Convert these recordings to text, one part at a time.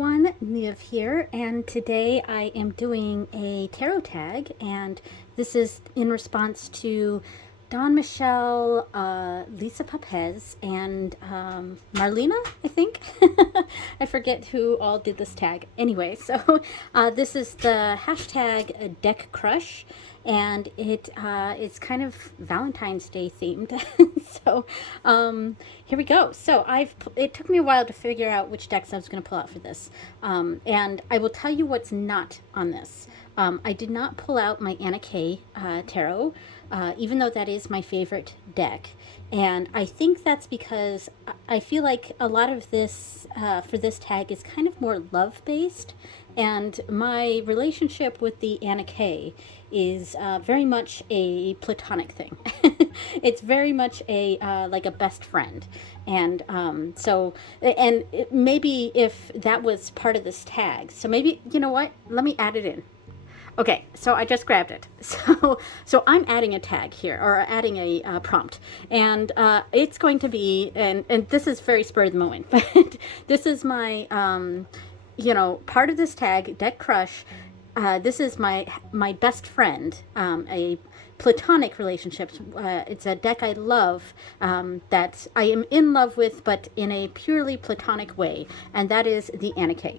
everyone, Niv here, and today I am doing a tarot tag, and this is in response to Don Michelle, Lisa Papez, and Marlena, I think. I forget who all did this tag. Anyway, so this is the hashtag Deck Crush, and it is kind of Valentine's Day themed. So here we go. So it took me a while to figure out which decks I was going to pull out for this, and I will tell you what's not on this. I did not pull out my Anna Kay tarot, even though that is my favorite deck. And I think that's because I feel like a lot of this for this tag is kind of more love-based, and my relationship with the Anna Kay is very much a platonic thing. It's very much a like a best friend, and maybe if that was part of this tag, so maybe, you know what? Let me add it in. Okay, so I just grabbed it. So I'm adding a tag here, or adding a prompt, and it's going to be, and this is very spur of the moment, but this is my, part of this tag, Deck Crush. This is my best friend, a platonic relationships. It's a deck I love, that I am in love with, but in a purely platonic way, and that is the Anna Kay.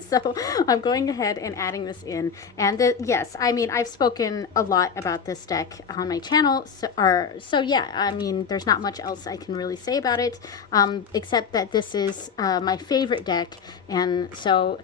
So I'm going ahead and adding this in, and yes, I mean, I've spoken a lot about this deck on my channel, so yeah, I mean, there's not much else I can really say about it, except that this is my favorite deck, and so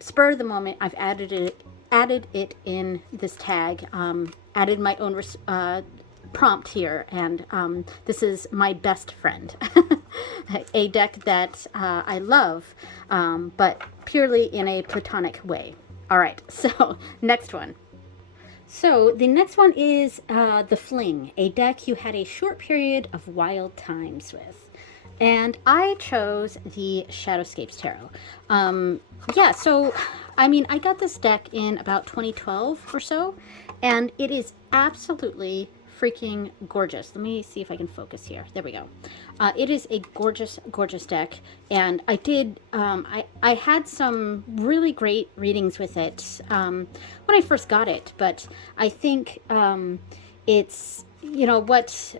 spur of the moment, I've added it in this tag, added my own prompt here, and this is my best friend. A deck that I love, but purely in a platonic way. All right, so next one. So the next one is the Fling, a deck you had a short period of wild times with. And I chose the Shadowscapes Tarot. Yeah, so, I mean, I got this deck in about 2012 or so, and it is absolutely freaking gorgeous. Let me see if I can focus here. There we go. It is a gorgeous, gorgeous deck, and I did, I had some really great readings with it when I first got it, but I think it's, what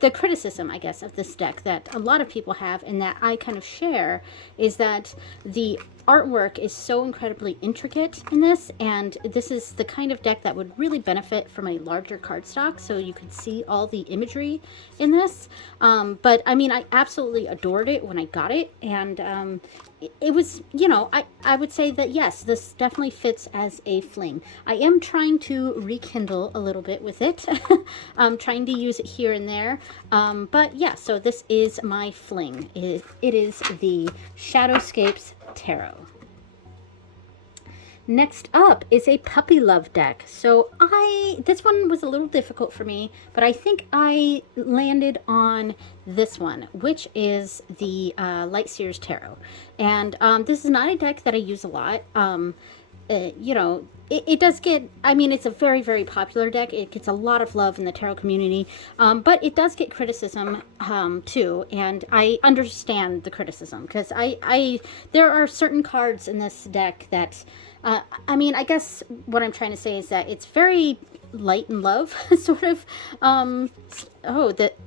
the criticism, I guess, of this deck that a lot of people have, and that I kind of share, is that the artwork is so incredibly intricate in this, and this is the kind of deck that would really benefit from a larger cardstock, so you could see all the imagery in this. But I mean, I absolutely adored it when I got it, and it was, I would say that yes, this definitely fits as a fling. I am trying to rekindle a little bit with it. I'm trying to use it here and there, but yeah, so this is my fling. It is the Shadowscapes Tarot. Next up is a puppy love deck. So this one was a little difficult for me, but I think I landed on this one, which is the Light Seers Tarot. And this is not a deck that I use a lot. It does get, I mean, it's a very, very popular deck. It gets a lot of love in the tarot community, but it does get criticism too, and I understand the criticism, because there are certain cards in this deck that, I mean, I guess what I'm trying to say is that it's very light in love, sort of.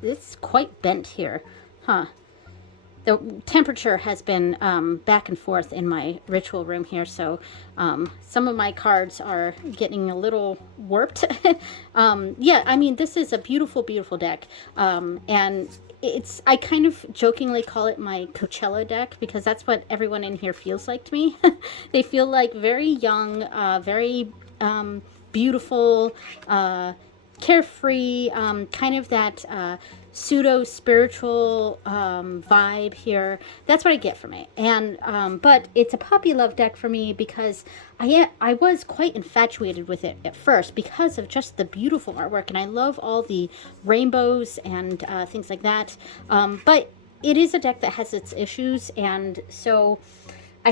It's quite bent here, huh? The temperature has been back and forth in my ritual room here, so some of my cards are getting a little warped. Yeah, I mean, this is a beautiful, beautiful deck, and I kind of jokingly call it my Coachella deck, because that's what everyone in here feels like to me. They feel like very young, very beautiful, carefree, kind of that pseudo-spiritual vibe here. That's what I get from it. And but it's a puppy love deck for me, because I was quite infatuated with it at first because of just the beautiful artwork, and I love all the rainbows and things like that. But it is a deck that has its issues, and so I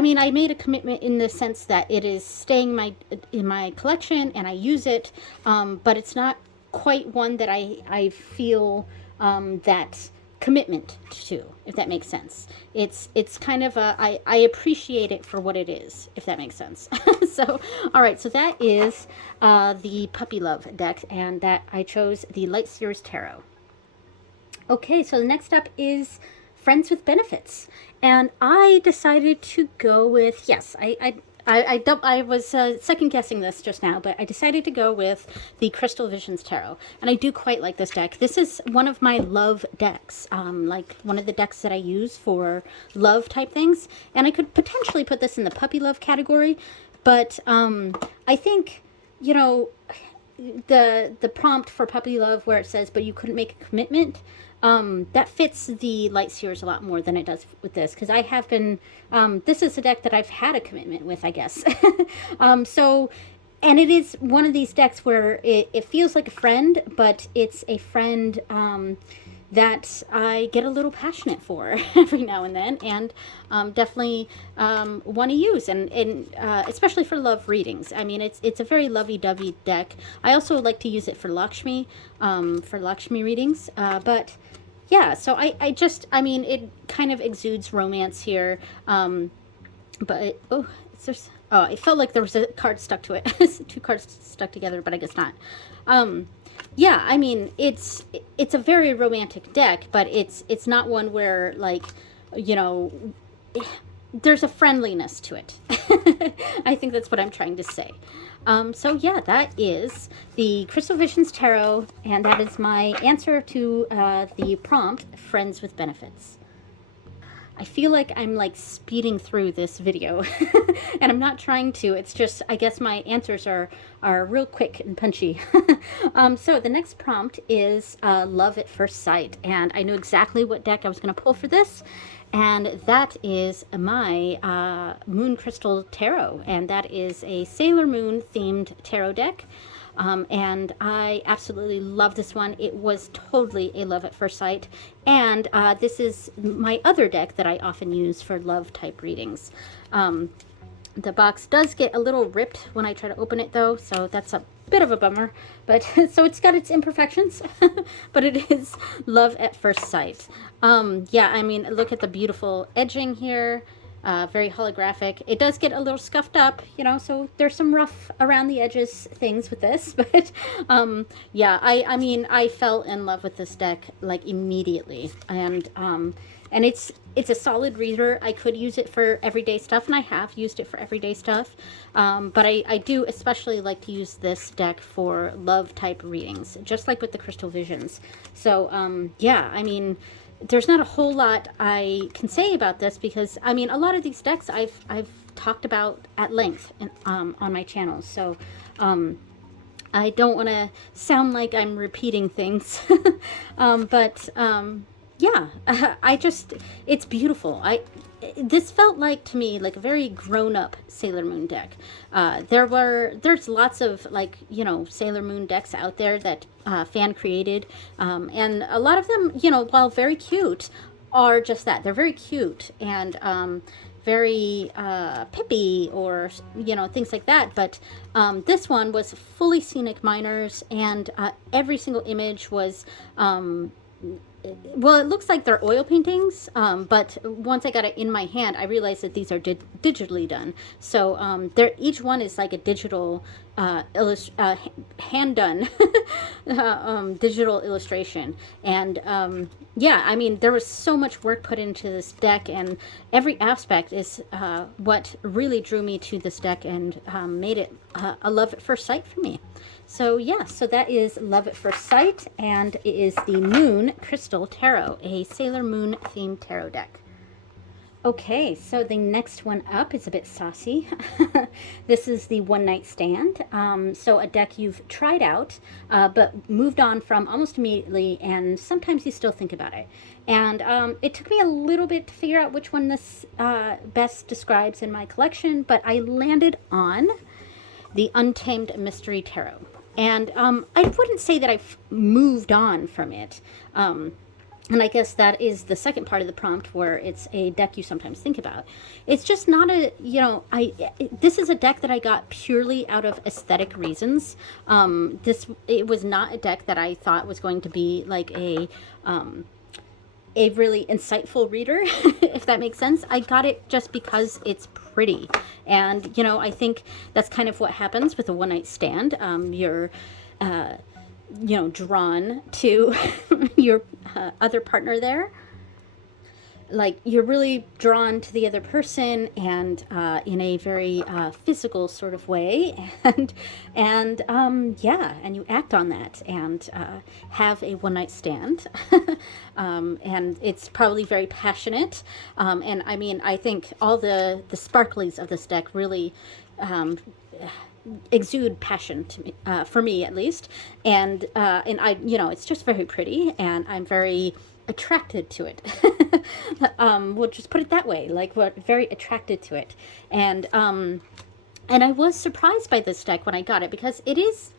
made a commitment in the sense that it is staying in my collection, and I use it, but it's not quite one that I feel that commitment to, if that makes sense. It's kind of I appreciate it for what it is, if that makes sense. So, all right, so that is the Puppy Love deck, and that I chose the Light Seers Tarot. Okay, so the next up is Friends with Benefits, and I decided to go with, yes, I was second guessing this just now, but I decided to go with the Crystal Visions Tarot, and I do quite like this deck. This is one of my love decks, like one of the decks that I use for love type things, and I could potentially put this in the puppy love category, but I think, you know, the prompt for puppy love where it says, but you couldn't make a commitment, that fits the Light Seers a lot more than it does with this, because I have been, this is a deck that I've had a commitment with, I guess. So, and it is one of these decks where it feels like a friend, but it's a friend that I get a little passionate for every now and then, and definitely want to use, and especially for love readings. I mean, it's a very lovey-dovey deck. I also like to use it for Lakshmi readings, but yeah, so I mean, it kind of exudes romance here, but, oh, it felt like there was a card stuck to it. Two cards stuck together, but I guess not. Yeah, I mean, it's a very romantic deck, but it's not one where, like, you know, there's a friendliness to it. I think that's what I'm trying to say. So yeah, that is the Crystal Visions Tarot, and that is my answer to the prompt, Friends with Benefits. I feel like I'm like speeding through this video, and I'm not trying to. It's just, I guess my answers are real quick and punchy. So the next prompt is Love at First Sight, and I knew exactly what deck I was going to pull for this, and that is my Moon Crystal Tarot, and that is a Sailor Moon themed tarot deck. And I absolutely love this one. It was totally a love at first sight. And this is my other deck that I often use for love type readings. The box does get a little ripped when I try to open it though, so that's a bit of a bummer. But so it's got its imperfections, but it is love at first sight. Yeah, I mean, look at the beautiful edging here. Very holographic. It does get a little scuffed up, you know, so there's some rough around the edges things with this, but yeah, I mean, I fell in love with this deck like immediately, and it's a solid reader. I could use it for everyday stuff, and I have used it for everyday stuff, but I do especially like to use this deck for love type readings, just like with the Crystal Visions. So yeah, I mean, there's not a whole lot I can say about this, because I mean, a lot of these decks I've talked about at length on my channel, so I don't want to sound like I'm repeating things. But yeah, it's beautiful. This felt like, to me, like a very grown-up Sailor Moon deck. There's lots of, like, you know, Sailor Moon decks out there that fan created, and a lot of them, you know, while very cute, are just that. They're very cute and very pippy, or, you know, things like that. But this one was fully scenic minors, and every single image was well, it looks like they're oil paintings, but once I got it in my hand, I realized that these are digitally done. So each one is like a digital hand-done digital illustration. And yeah, I mean, there was so much work put into this deck, and every aspect is what really drew me to this deck and made it a love at first sight for me. So yeah, so that is Love at First Sight, and it is the Moon Crystal Tarot, a Sailor Moon themed tarot deck. Okay, so the next one up is a bit saucy. This is the One Night Stand. So a deck you've tried out, but moved on from almost immediately, and sometimes you still think about it. And it took me a little bit to figure out which one this best describes in my collection, but I landed on the Untamed Mystery Tarot. And I wouldn't say that I've moved on from it. And I guess that is the second part of the prompt, where it's a deck you sometimes think about. It's just not a, you know, this is a deck that I got purely out of aesthetic reasons. It was not a deck that I thought was going to be like a a really insightful reader, if that makes sense. I got it just because it's pretty. And, you know, I think that's kind of what happens with a one-night stand. You're, you know, drawn to your other partner there. Like, you're really drawn to the other person, and in a very physical sort of way, yeah, and you act on that and have a one-night stand. And it's probably very passionate, and I mean, I think all the sparklies of this deck really exude passion to me, for me at least, and I, you know, it's just very pretty, and I'm very attracted to it. We'll just put it that way. Like, we're very attracted to it, and I was surprised by this deck when I got it, because it is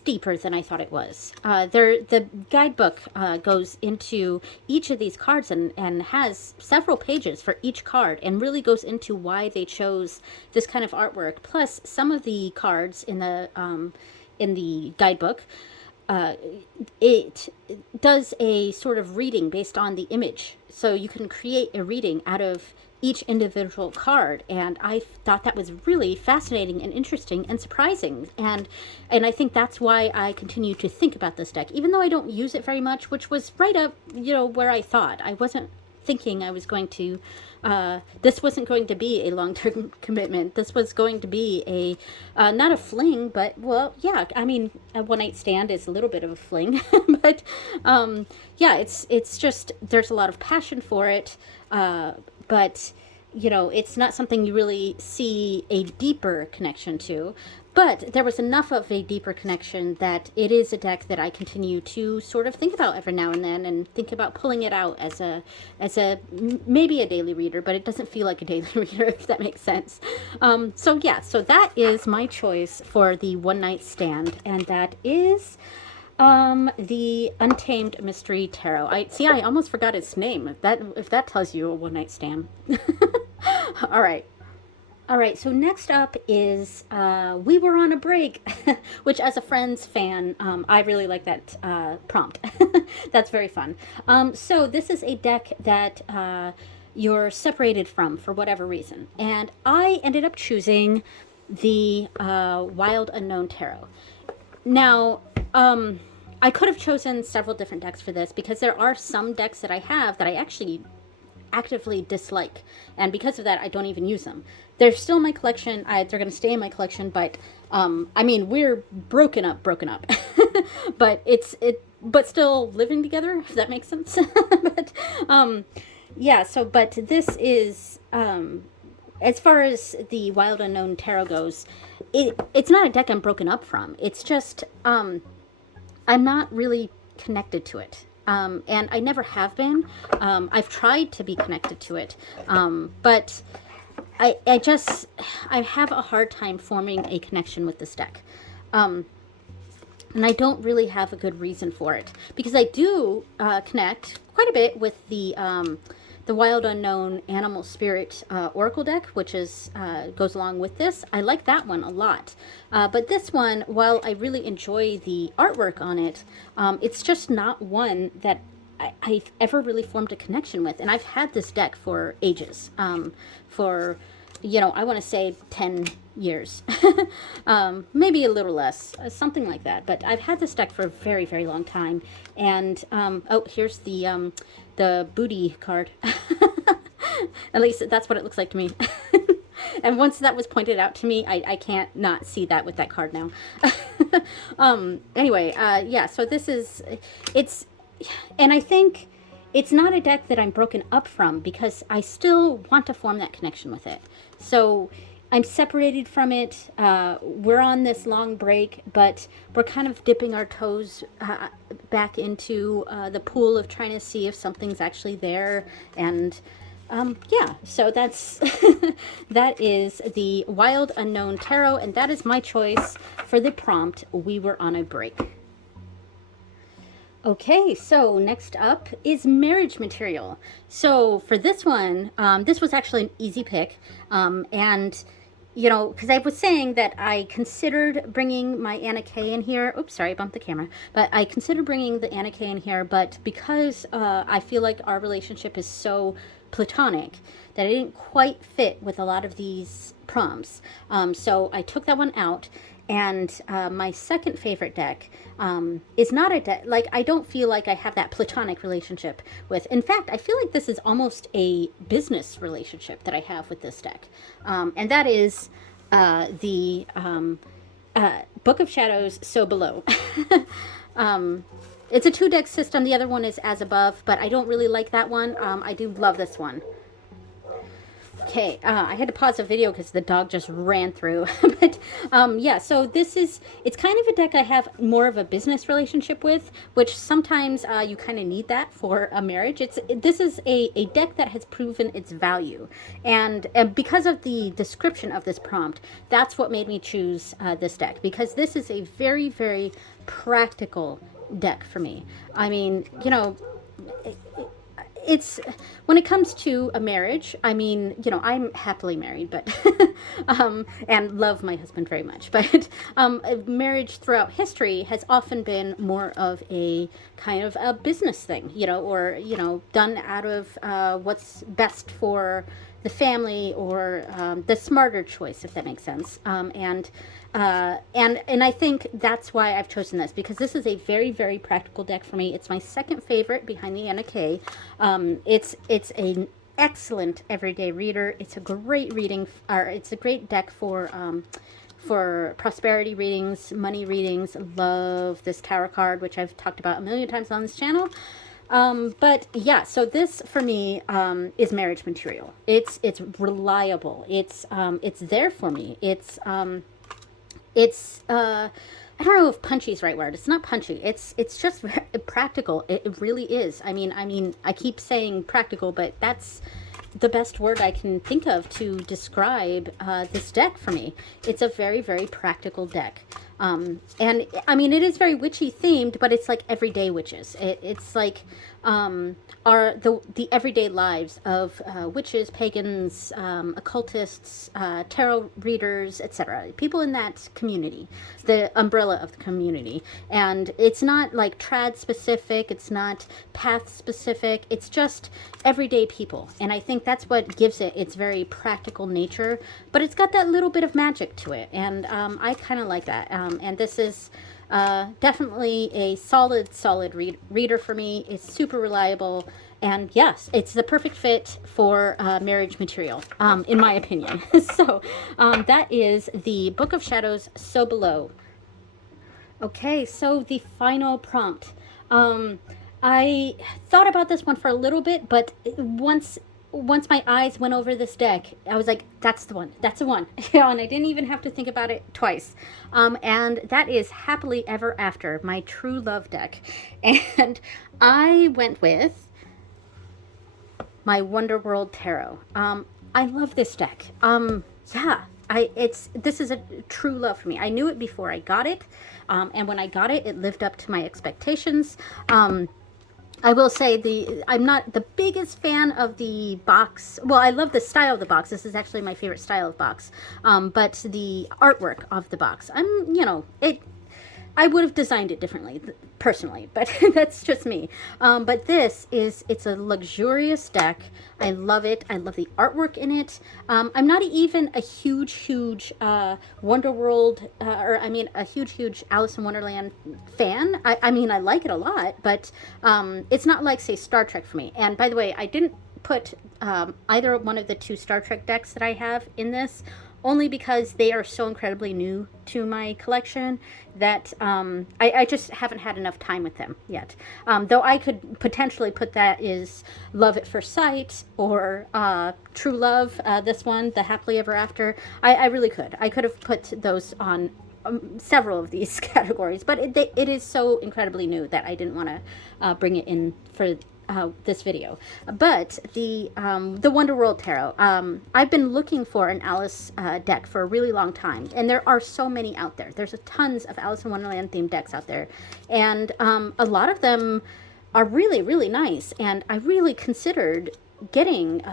deeper than I thought it was. The guidebook goes into each of these cards and has several pages for each card, and really goes into why they chose this kind of artwork. Plus, some of the cards in the guidebook, it does a sort of reading based on the image. So you can create a reading out of each individual card, and I thought that was really fascinating and interesting and surprising, and I think that's why I continue to think about this deck, even though I don't use it very much, which was right up, you know, where I thought. I wasn't thinking I was going to this wasn't going to be a long-term commitment. This was going to be a not a fling, but, well, yeah, I mean, a one-night stand is a little bit of a fling. But yeah, it's just, there's a lot of passion for it, but, you know, it's not something you really see a deeper connection to. But there was enough of a deeper connection that it is a deck that I continue to sort of think about every now and then, and think about pulling it out as a maybe a daily reader, but it doesn't feel like a daily reader, if that makes sense. So yeah, so that is my choice for the one night stand, and that is the Untamed Mystery Tarot. I almost forgot its name. If that tells you a one night stand. All right, so next up is We Were on a Break, which, as a Friends fan, I really like that prompt. That's very fun. So this is a deck that you're separated from for whatever reason. And I ended up choosing the Wild Unknown Tarot. Now, I could have chosen several different decks for this, because there are some decks that I have that I actually actively dislike, and because of that I don't even use them. They're still in my collection. They're going to stay in my collection, but I mean, we're broken up but but still living together, if that makes sense. But yeah, so but this is as far as the Wild Unknown Tarot goes, it's not a deck I'm broken up from. It's just I'm not really connected to it. And I never have been. I've tried to be connected to it, but I have a hard time forming a connection with this deck. And I don't really have a good reason for it, because I do connect quite a bit with the Wild Unknown Animal Spirit Oracle deck, which is goes along with this. I like that one a lot. But this one, while I really enjoy the artwork on it, it's just not one that I've ever really formed a connection with. And I've had this deck for ages, for, you know, I want to say 10 years, maybe a little less, something like that. But I've had this deck for a very, very long time. And, oh, here's the booty card. At least that's what it looks like to me. And once that was pointed out to me, I can't not see that with that card now. Anyway, yeah, so this is, and I think it's not a deck that I'm broken up from, because I still want to form that connection with it. So I'm separated from it. We're on this long break, but we're kind of dipping our toes back into the pool of trying to see if something's actually there. And yeah, so that's that is the Wild Unknown Tarot, and that is my choice for the prompt, We Were on a Break. Okay, so next up is Marriage Material. So for this one, this was actually an easy pick, and you know, because I was saying that I considered bringing my Anna Kay in here. Oops, sorry, I bumped the camera. But I considered bringing the Anna Kay in here, but because I feel like our relationship is so platonic that it didn't quite fit with a lot of these prompts. So I took that one out. And my second favorite deck is not a deck, like, I don't feel like I have that platonic relationship with. In fact, I feel like this is almost a business relationship that I have with this deck. And that is the Book of Shadows, So Below. It's a 2-deck system. The other one is As Above, but I don't really like that one. I do love this one. Okay, I had to pause the video because the dog just ran through. But yeah, so it's kind of a deck I have more of a business relationship with, which sometimes you kind of need that for a marriage. This is a deck that has proven its value. And because of the description of this prompt, that's what made me choose this deck, because this is a very, very practical deck for me. I mean, you know, it's when it comes to a marriage, I mean, you know, I'm happily married, but and love my husband very much, but marriage throughout history has often been more of a kind of a business thing, you know, or, you know, done out of what's best for the family, or the smarter choice, if that makes sense. And I think that's why I've chosen this, because this is a very, very practical deck for me. It's my second favorite behind the Anna Kay. It's an excellent everyday reader. It's a great reading, or it's a great deck for prosperity readings, money readings. Love this tarot card, which I've talked about a million times on this channel. But yeah, so this for me is marriage material. It's reliable. It's there for me. I don't know if punchy is the right word. It's not punchy. It's just practical. It really is. I mean, I keep saying practical, but that's the best word I can think of to describe this deck for me. It's a very, very practical deck. And I mean, it is very witchy themed, but it's like everyday witches. It's like the everyday lives of witches, pagans, occultists, tarot readers, etc. People in that community, the umbrella of the community. And it's not like trad specific, it's not path specific, it's just everyday people. And I think that's what gives it its very practical nature, but it's got that little bit of magic to it. And I kind of like that. And this is definitely a solid reader for me. It's super reliable, and yes, it's the perfect fit for marriage material, in my opinion. So that is the Book of Shadows, So Below. Okay, so the final prompt. I thought about this one for a little bit, but once my eyes went over this deck, I was like, that's the one. That's the one. You know, and I didn't even have to think about it twice. And that is Happily Ever After, my true love deck. And I went with my Wonder World Tarot. I love this deck. Yeah, this is a true love for me. I knew it before I got it. And when I got it, it lived up to my expectations. I will say I'm not the biggest fan of the box. Well, I love the style of the box. This is actually my favorite style of box. But the artwork of the box, I would have designed it differently, personally, but that's just me. But it's a luxurious deck. I love it. I love the artwork in it. I'm not even a huge Wonder World, a huge Alice in Wonderland fan. I mean, I like it a lot, but it's not like, say, Star Trek for me. And by the way, I didn't put either one of the 2 Star Trek decks that I have in this, only because they are so incredibly new to my collection that I just haven't had enough time with them yet. Though I could potentially put that as Love at First Sight, or True Love, this one, the Happily Ever After. I really could. I could have put those on several of these categories, but it is so incredibly new that I didn't want to bring it in for this video. But the Wonder World Tarot, I've been looking for an Alice deck for a really long time, and there are so many out there. There's tons of Alice in Wonderland themed decks out there, and a lot of them are really, really nice, and I really considered getting.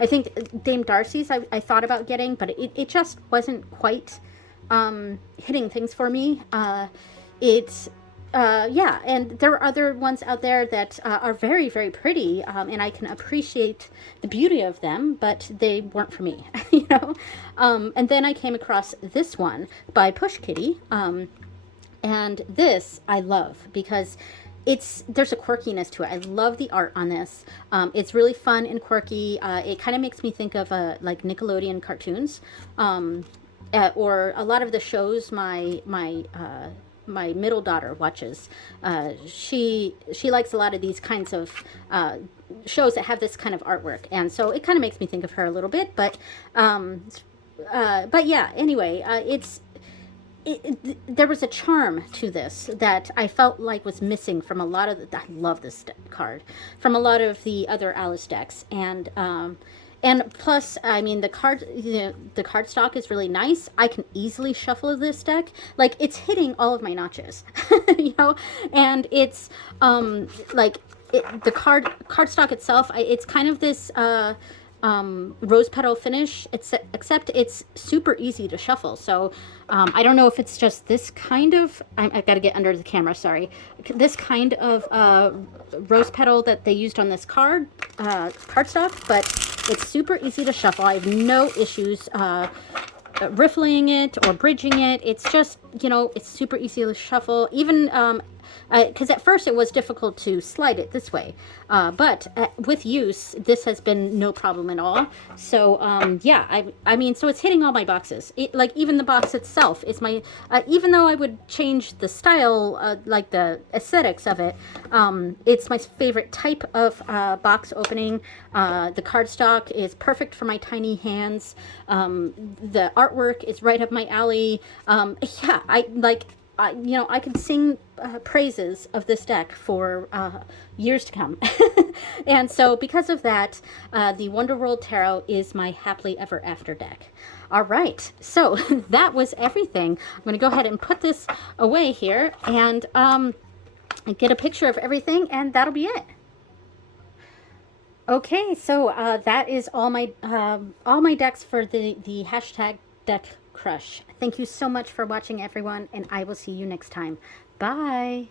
I think Dame Darcy's I thought about getting, but it just wasn't quite hitting things for me. It's yeah, and there are other ones out there that are very, very pretty, and I can appreciate the beauty of them, but they weren't for me, you know. And then I came across this one by Push Kitty, and this I love because there's a quirkiness to it. I love the art on this. It's really fun and quirky. It kind of makes me think of like Nickelodeon cartoons, or a lot of the shows my middle daughter watches. She likes a lot of these kinds of shows that have this kind of artwork, and so it kind of makes me think of her a little bit. But yeah. Anyway, there was a charm to this that I felt like was missing from a lot of I love this card from a lot of the other Alice decks, and plus, I mean, the card stock is really nice. I can easily shuffle this deck. Like, it's hitting all of my notches, you know, and it's like the card stock itself. It's kind of this rose petal finish, except it's super easy to shuffle. So I don't know if it's just this kind of, I've got to get under the camera, sorry, this kind of rose petal that they used on this cardstock, but it's super easy to shuffle. I have no issues riffling it or bridging it. It's just, you know, it's super easy to shuffle. Even because at first it was difficult to slide it this way, but with use, this has been no problem at all. So yeah, I mean, so it's hitting all my boxes. Like, even the box itself is my, even though I would change the style, like the aesthetics of it, it's my favorite type of box opening. The cardstock is perfect for my tiny hands. The artwork is right up my alley. Yeah, you know, I could sing praises of this deck for years to come. And so because of that, the Wonderworld Tarot is my happily ever after deck. All right, so that was everything. I'm going to go ahead and put this away here and get a picture of everything, and that'll be it. Okay, so that is all my decks for the hashtag deck crush. Thank you so much for watching, everyone, and I will see you next time. Bye.